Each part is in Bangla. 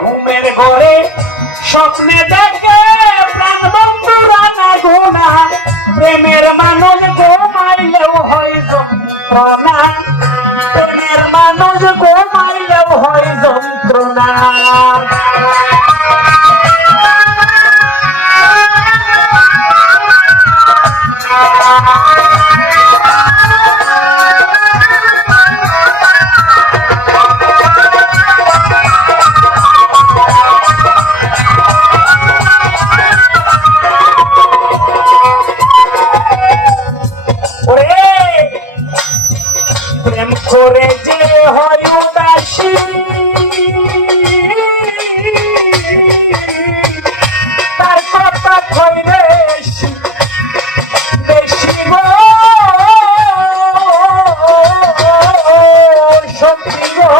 ঘুমের ঘরে স্বপ্নে দেখে প্রাণ বন্ধুরা না গোনা প্রেমের মানুষ ঘুমাইলেও হয় যন্ত্রণা প্রেমের মানুষ ঘুমাইলেও হয় যন্ত্রণা প্রেম করে যে হয় উদাসী তার কথা হয় বেশি বেশি গো সত্যি গো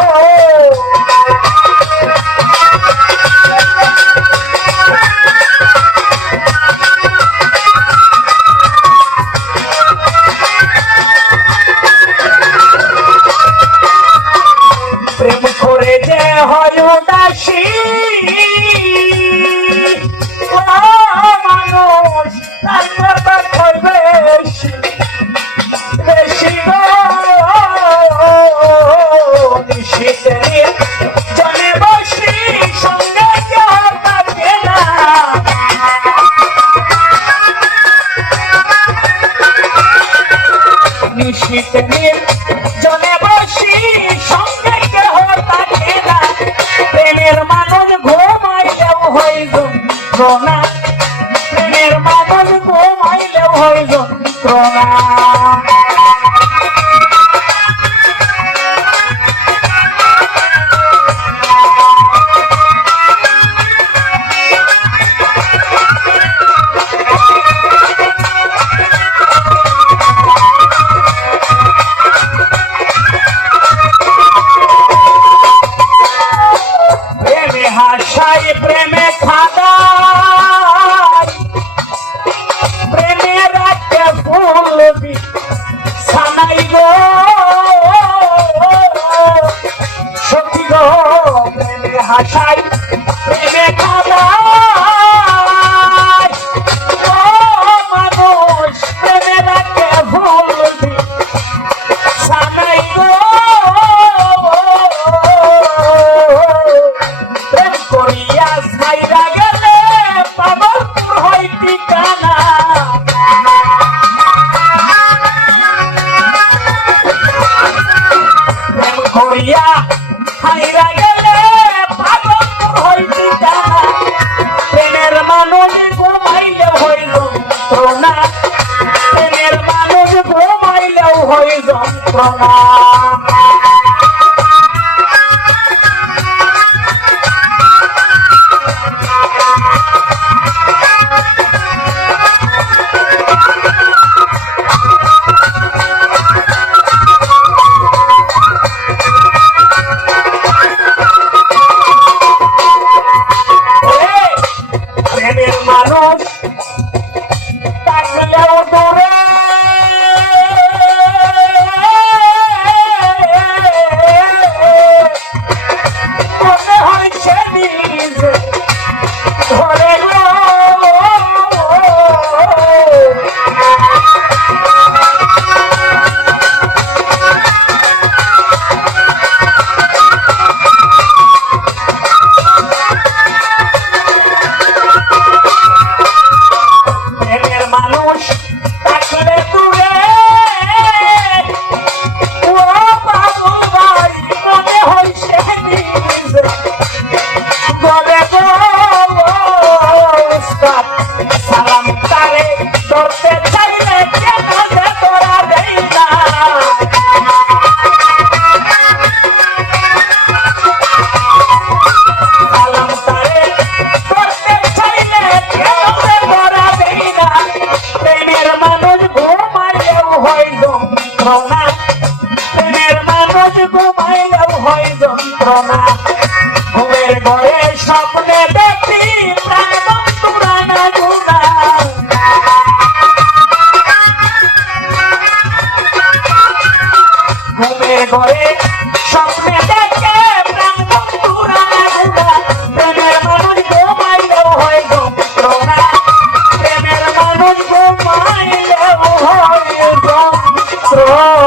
প্রেম করে যে হয় উদাসী মানুষ তার কথা হয় বেশি বেশি গো নিশীথে জনে বসি সঙ্গে কেউ থাকে না নিশীথে জনে বসি সঙ্গে কেহ থাকে না প্রেমের মানুষ ঘুমাইলেও হয় যন্ত্রণা প্রেমের মানুষ ঘুমাইলেও হয় যন্ত্রণা হাসাই প্রেমে খাদাই প্রেমে রাখতে ফুলবি সানাই গো সত্যি গো প্রেমে হাসাই প্রেমে খাদাই মানুষ প্রেমে রাখতে ফুলবি সানাই গো করিয়া ছাইরা গেলে পাগল হয় ঠিকানা প্রেম করিয়া ছাইরা গেলে পাগল হয় ঠিকানা প্রেমের মানুষ ঘুমাইলেও হয় যন্ত্রণা প্রেমের মানুষ ঘুমাইলেও হয় যন্ত্রণা প্রেমের মানুষ থাকলেও দূরে মনে হয় সে নিজে ধরে গো প্রেমের মানুষ ঘুমাইলেও হয় যন্ত্রণা ঘুমের ঘরে স্বপ্নে দেখি প্রাণ বন্ধুরা না গোনা ঘুমের ঘরে স্বপ্নে দেখে প্রাণ বন্ধুরা না গোনা ঘুমাইলেও হয় যন্ত্রণা।